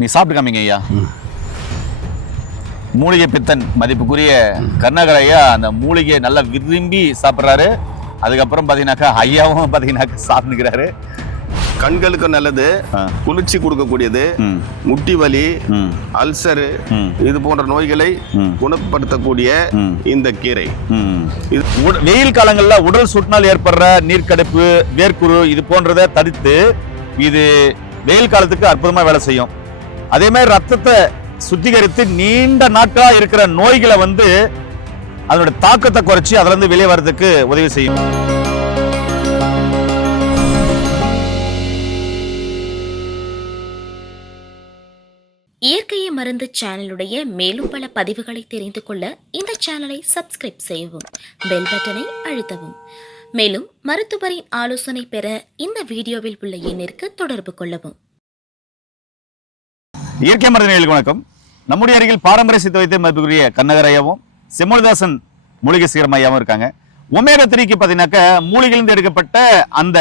நீ சாப்பிட்டு காமிங்க ஐயா. மூலிகை பித்தன் மதிப்புக்குரிய கருணாகர் ஐயா அந்த மூலிகையை நல்லா விரும்பி சாப்பிட்றாரு. அதுக்கப்புறம் பார்த்தீங்கன்னாக்கா ஐயாவும் பார்த்தீங்கன்னாக்கா சாப்பிட்டுக்கிறாரு. கண்களுக்கு நல்லது, குளிர்ச்சி கொடுக்கக்கூடியது, முட்டி வலி, அல்சரு இது போன்ற நோய்களை குணப்படுத்தக்கூடிய இந்த கீரை. வெயில் காலங்களில் உடல் சுட்டினால் ஏற்படுற நீர்க்கடுப்பு, வேர்க்குரு இது போன்றதை தடுத்து இது வெயில் காலத்துக்கு அற்புதமா வேலை செய்யும். அதே மாதிரி ரத்தத்தை சுத்திகரித்து நீண்ட நாட்களா இருக்கிற நோய்களை வந்து அதோட தாக்கத்தை குறைச்சி அதுல இருந்து வெளியே வர்றதுக்கு உதவி செய்யும். இயற்கையை மருந்து சேனலுடைய மேலும் பல பதிவுகளை தெரிந்து கொள்ள இந்த சேனலை சப்ஸ்கிரைப் செய்யவும், பெல் பட்டனை அழுத்தவும். மேலும் மருத்துவரின் ஆலோசனை பெற இந்த வீடியோவில் உள்ள எண்ணிற்கு தொடர்பு கொள்ளவும். இயற்கை மருத்துவர்களுக்கு வணக்கம். நம்முடைய அருகில் பாரம்பரிய சித்த வைத்திய மதிப்புக்குரிய கருணாகர் ஐயாவும் செம்மொழிதாசன் மூலிகை சீரம் ஐயாவும் இருக்காங்க. ஒமேகா 3க்கு பார்த்தீங்கன்னாக்கா மூலிகையிலிருந்து எடுக்கப்பட்ட அந்த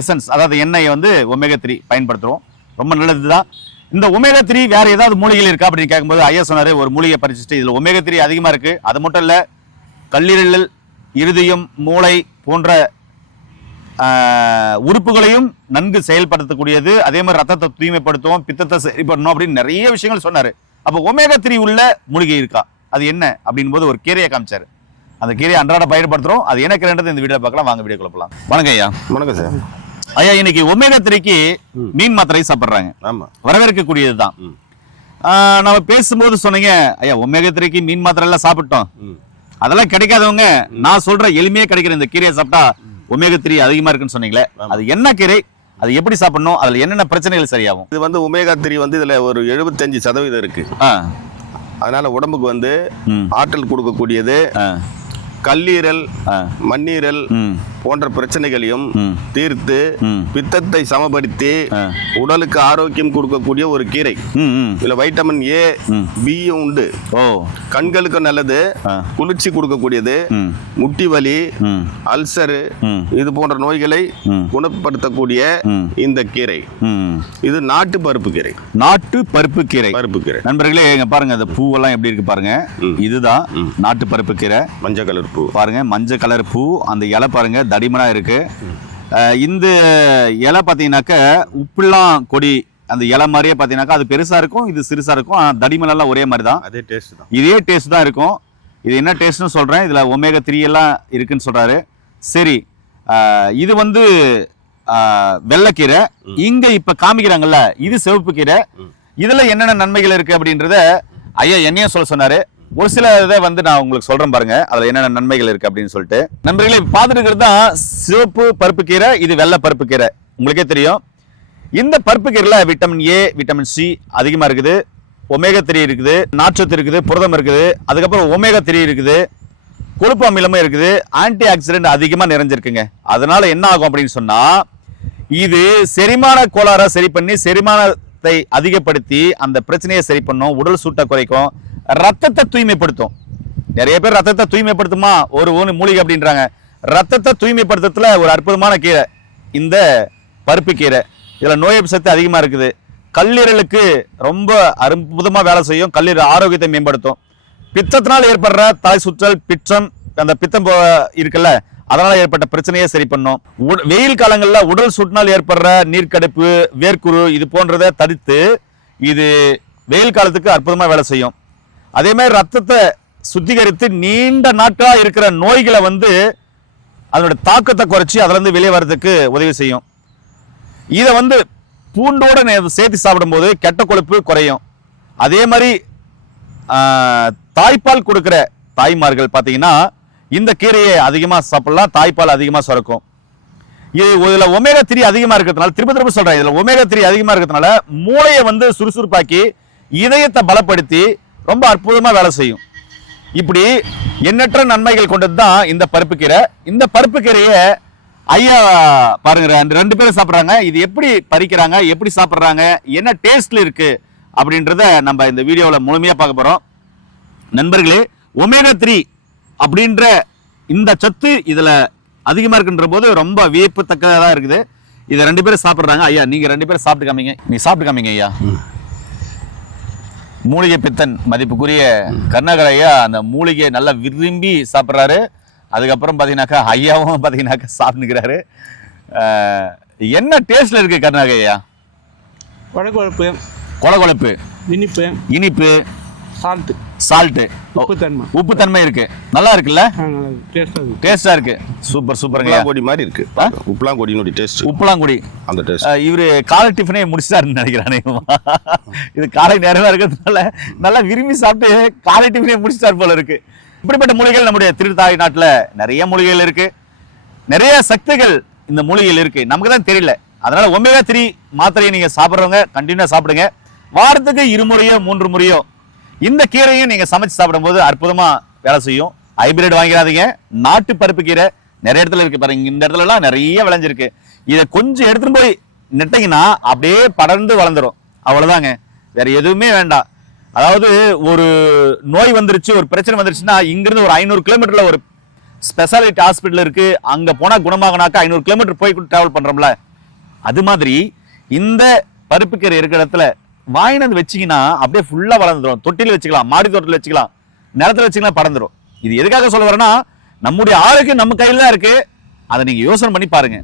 எசன்ஸ், அதாவது எண்ணெயை வந்து ஒமேகா 3 பயன்படுத்துகிறோம். ரொம்ப நல்லது தான். இந்த ஒமேகா 3 வேற ஏதாவது மூலிகைகள் இருக்கா அப்படின்னு கேட்கும்போது ஐயா சொன்னாரு, ஒரு மூலிகை பறிச்சுட்டு இதில் ஒமேகா 3 அதிகமாக இருக்கு. அது மட்டும் இல்லை, கல்லீரல், இருதயம், மூளை போன்ற உறுப்புகளையும் நன்கு செயல்படுத்தக்கூடியது. அதே மாதிரி ரத்தத்தை தூய்மைப்படுத்தும், பித்தத்தை சரி பண்ணணும் அப்படின்னு நிறைய விஷயங்கள் சொன்னாரு. அப்போ ஒமேகா 3 உள்ள மூலிகை இருக்கா, அது என்ன அப்படின் போது ஒரு கீரையை காமிச்சாரு. அந்த கீரையை அன்றாட பயன்படுத்துறோம். அது என்ன கீரைன்றது இந்த வீடியோ பார்க்கலாம். வாங்க வீடியோ குழப்பலாம். வணக்கம் ஐயா. வணக்கம் சார். ஐயா, இன்னைக்கு ஒமேகா 3க்கு மீன் மாத்திரை சாப்பிட்றாங்க. ஆமா, வரவேற்கக்கூடியதுதான். நம்ம பேசும்போது சொன்னீங்க ஐயா, ஒமேகா 3க்கு மீன் மாத்திரை எல்லாம் சாப்பிட்டோம், அதெல்லாம் கிடைக்காதவங்க நான் சொல்ற எளிமையா கிடைக்கிற இந்த கீரையை சாப்பிட்டா ஒமேகா 3 அதிகமா இருக்குன்னு சொன்னீங்களே, அது என்ன கீரை, அது எப்படி சாப்பிடணும், அதுல என்னென்ன பிரச்சனைகள் சரியாகும்? இது வந்து ஒமேகா 3 வந்து இதுல ஒரு 75% இருக்கு. அதனால உடம்புக்கு வந்து ஆற்றல் கொடுக்கக்கூடியது. கல்லீரல், மண்ணீரல் போன்ற பிரச்சனைகளையும் தீர்த்து பித்தத்தை சமப்படுத்தி உடலுக்கு ஆரோக்கியம் கொடுக்கக்கூடிய ஒரு கீரை. இதுல வைட்டமின் ஏ, பி உண்டு. கண்களுக்கு நல்லது, குளிர்ச்சி கொடுக்கக்கூடியது, முட்டி வலி, அல்சரு இது போன்ற நோய்களை குணப்படுத்தக்கூடிய இந்த கீரை. இது நாட்டு பருப்பு கீரை. நாட்டு பருப்பு கீரை. பருப்பு கீரை நண்பர்களே, இங்க பாருங்க, அந்த பூவெல்லாம் எப்படி இருக்கு பாருங்க. இதுதான் நாட்டு பருப்பு கீரை. மஞ்சள் கலர் பூ பாருங்க, மஞ்சள் கலர் பூ. அந்த இலை பாருங்க தடிமனா இருக்கு. இந்த இலை பார்த்தீங்கன்னாக்க உப்புலாம் கொடி அந்த இலை மாதிரியே பார்த்தீங்கன்னாக்கா அது பெருசா இருக்கும், இது சிறுசா இருக்கும். தடிமனெல்லாம் ஒரே மாதிரி தான். அதே டேஸ்ட் தான். இதே டேஸ்ட் தான் இருக்கும். இது என்ன டேஸ்ட்னு சொல்றேன். இதுல ஒமேகா 3 எல்லாம் இருக்குன்னு சொல்றாரு. சரி, இது வந்து வெள்ளைக்கீரை. இங்க இப்ப காமிக்கிறாங்கல்ல, இது சிவப்பு கீரை. இதுல என்னென்ன நன்மைகள் இருக்கு அப்படின்றத ஐயா என்னையும் சொல்ல சொன்னாரு. ஒரு சில இதை வந்து நான் உங்களுக்கு சொல்றேன் பாருங்க, அதுல என்னென்ன நன்மைகள் இருக்கு அப்படின்னு சொல்லிட்டு. நண்பர்களே, பார்த்துட்டு இருக்கிறது தான் சிவப்பு பருப்பு கீரை, இது வெள்ளை பருப்பு கீரை. உங்களுக்கே தெரியும். இந்த பருப்பு கீரையில விட்டமின் ஏ, விட்டமின் சி அதிகமா இருக்குது, ஒமேகா 3 இருக்குது, நார்ச்சத்து இருக்குது, புரதம் இருக்குது, அதுக்கப்புறம் ஒமேகா 3 இருக்குது, கொழுப்பு அமிலமும் இருக்குது, ஆன்டி ஆக்சிடென்ட் அதிகமா நிறைஞ்சிருக்குங்க. அதனால என்ன ஆகும் அப்படின்னு சொன்னா, இது செரிமான கோளாறை சரி பண்ணி செரிமானத்தை அதிகப்படுத்தி அந்த பிரச்சனையை சரி பண்ணும், உடல் சூட்டை குறைக்கும், ரத்தத்தை தூய்மைப்படுத்தும். நிறைய பேர் ரத்தத்தை தூய்மைப்படுத்துமா ஒரு மூலிகை அப்படின்றாங்க. ரத்தத்தை தூய்மைப்படுத்துறதுல ஒரு அற்புதமான கீரை இந்த பருப்பு கீரை. இதுல நோய் எதிர்ப்பு சக்தி அதிகமா இருக்குது. கல்லீரலுக்கு ரொம்ப அற்புதமா வேலை செய்யும், கல்லீரல் ஆரோக்கியத்தை மேம்படுத்தும். பித்தத்தினால் ஏற்படுற தலை சுற்றல், பித்தம், அந்த பித்தம் இருக்குல்ல, அதனால ஏற்பட்ட பிரச்சனையை சரி பண்ணும். வெயில் காலங்கள்ல உடல் சுட்டினால் ஏற்படுற நீர்க்கடுப்பு, வேர்க்குரு இது போன்றதை தடுத்து இது வெயில் காலத்துக்கு அற்புதமா வேலை செய்யும். அதே மாதிரி ரத்தத்தை சுத்திகரித்து நீண்ட நாட்களா இருக்கிற நோய்களை வந்து அதோட தாக்கத்தை குறைச்சி அதுல இருந்து வெளியே வர்றதுக்கு உதவி செய்யும். இதை வந்து பூண்டோட சேர்த்து சாப்பிடும்போது கெட்ட கொழுப்பு குறையும். அதே மாதிரி தாய்ப்பால் கொடுக்கிற தாய்மார்கள் பார்த்தீங்கன்னா இந்த கீரையை அதிகமா சாப்பிடலாம், தாய்ப்பால் அதிகமா சுரக்கும். இதுல ஒமேகா 3 அதிகமா இருக்கிறதுனால, திரும்ப சொல்றேன், இதுல ஒமேகா 3 அதிகமா இருக்கிறதுனால மூளையை வந்து சுறுசுறுப்பாக்கி இதயத்தை பலப்படுத்தி ரொம்ப அற்புதமா வேலை செய்யும். இப்படி எண்ணற்ற நன்மைகள் கொண்டது தான் இந்த பருப்பு கீரை. இந்த பருப்பு கீரையை ஐயா பாருங்க, 2 பேரும் சாப்பிட்றாங்க. இது எப்படி பறிக்கிறாங்க, எப்படி சாப்பிட்றாங்க, என்ன டேஸ்ட்ல இருக்கு அப்படின்றத நம்ம இந்த வீடியோவில் முழுமையா பார்க்க போறோம். நண்பர்களே, ஒமேகா 3 அப்படின்ற இந்த சத்து இதுல அதிகமா இருக்குன்ற போது ரொம்ப வியப்புத்தக்கதா இருக்குது. இதை 2 பேரும் சாப்பிட்றாங்க. ஐயா, நீங்க 2 பேரும் சாப்பிட்டு காமிங்க. நீ சாப்பிட்டு காமிங்க ஐயா. மூலிகை பித்தன் மதிப்புக்குரிய கருணாகர் ஐயா அந்த மூலிகையை நல்லா விரும்பி சாப்பிட்றாரு. அதுக்கப்புறம் பார்த்தீங்கன்னாக்கா ஐயாவும் பார்த்தீங்கன்னாக்கா சாப்பிட்டுக்கிறாரு. என்ன டேஸ்ட்ல இருக்கு கருணாகர் ஐயா? கொழப்பு, கொழப்பு, இனிப்பு, சால்ட்டு, உப்புத்தன்மை இருக்கு. நல்லா இருக்குல்ல? டேஸ்டா இருக்கு. சூப்பர் சூப்பருங்க. கொடி மாதிரி இருக்கு. உப்பலாங்கொடியினுடைய டேஸ்ட். உப்பலாங்குடி அந்த டேஸ்ட். இவரு காலை டிஃபனே முடிச்சிட்டாருன்னு நினைக்கிறானே. இது காலை நேரமா இருக்கிறதுனால நல்லா விரும்பி சாப்பிட்டு காலை டிஃபனே முடிச்சிட்டாரு போல இருக்கு. இப்படிப்பட்ட மூலிகைகள் நம்முடைய திருத்தாய் நாட்டுல நிறைய மூலிகைகள் இருக்கு. நிறைய சக்திகள் இந்த மூலிகையில் இருக்கு. நமக்கு தான் தெரியல. அதனால ஒமேகா 3 மாத்திரையை நீங்க சாப்பிட்றவங்க கண்டினியூ சாப்பிடுங்க. வாரத்துக்கு 2 முறையோ 3 முறையோ இந்த கீரையும் நீங்க சமைச்சு சாப்பிடும்போது அற்புதமா வேலை செய்யும். ஹைபிரிட் வாங்கிறாதீங்க. நாட்டு பருப்பு கீரை நிறைய இடத்துல இருக்கு பாருங்க. இந்த இடத்துல எல்லாம் நிறைய விளைஞ்சிருக்கு. இதை கொஞ்சம் எடுத்துட்டு போய் நெட்டீங்கன்னா அப்படியே படர்ந்து வளர்ந்துரும். அவ்வளவுதாங்க, வேற எதுவுமே வேண்டாம். அதாவது ஒரு நோய் வந்துருச்சு, ஒரு பிரச்சனை வந்துருச்சுன்னா இங்கிருந்து ஒரு 500 கிலோமீட்டர்ல ஒரு ஸ்பெஷாலிட்டி ஹாஸ்பிட்டல் இருக்கு. அங்க போனா குணமாகனாக்கா 500 கிலோமீட்டர் போய் டிராவல் பண்றோம்ல, அது மாதிரி இந்த பருப்பு கீரை இருக்கிற இடத்துல வாங்கினது வச்சிங்கன்னா அப்படியே ஃபுல்லா வளர்ந்துடும். தொட்டில வச்சுக்கலாம், மாடி தோட்டத்தில் வச்சுக்கலாம், நிலத்துல வச்சுக்கலாம், பறந்துடும். இது எதுக்காக சொல்ல வரேன்னா நம்முடைய ஆரோக்கியம் நம்ம கையில் தான் இருக்கு. அதை நீங்க யோசனை பண்ணி பாருங்க.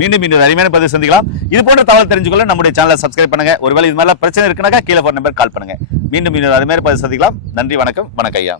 மீண்டும் இன்னொரு அருமையான பதிவு சந்திக்கலாம். இது போன்ற தகவல் தெரிஞ்சுக்கொள்ள நம்முடைய சேனலை சப்ஸ்கிரைப் பண்ணுங்க. ஒருவேளை இது மாதிரி பிரச்சனை இருக்குனாக்கா கீழே போன் நம்பர் கால் பண்ணுங்க. மீண்டும் இன்னொரு அருமையான பதிவு சந்திக்கலாம். நன்றி, வணக்கம். வணக்கம் ஐயா.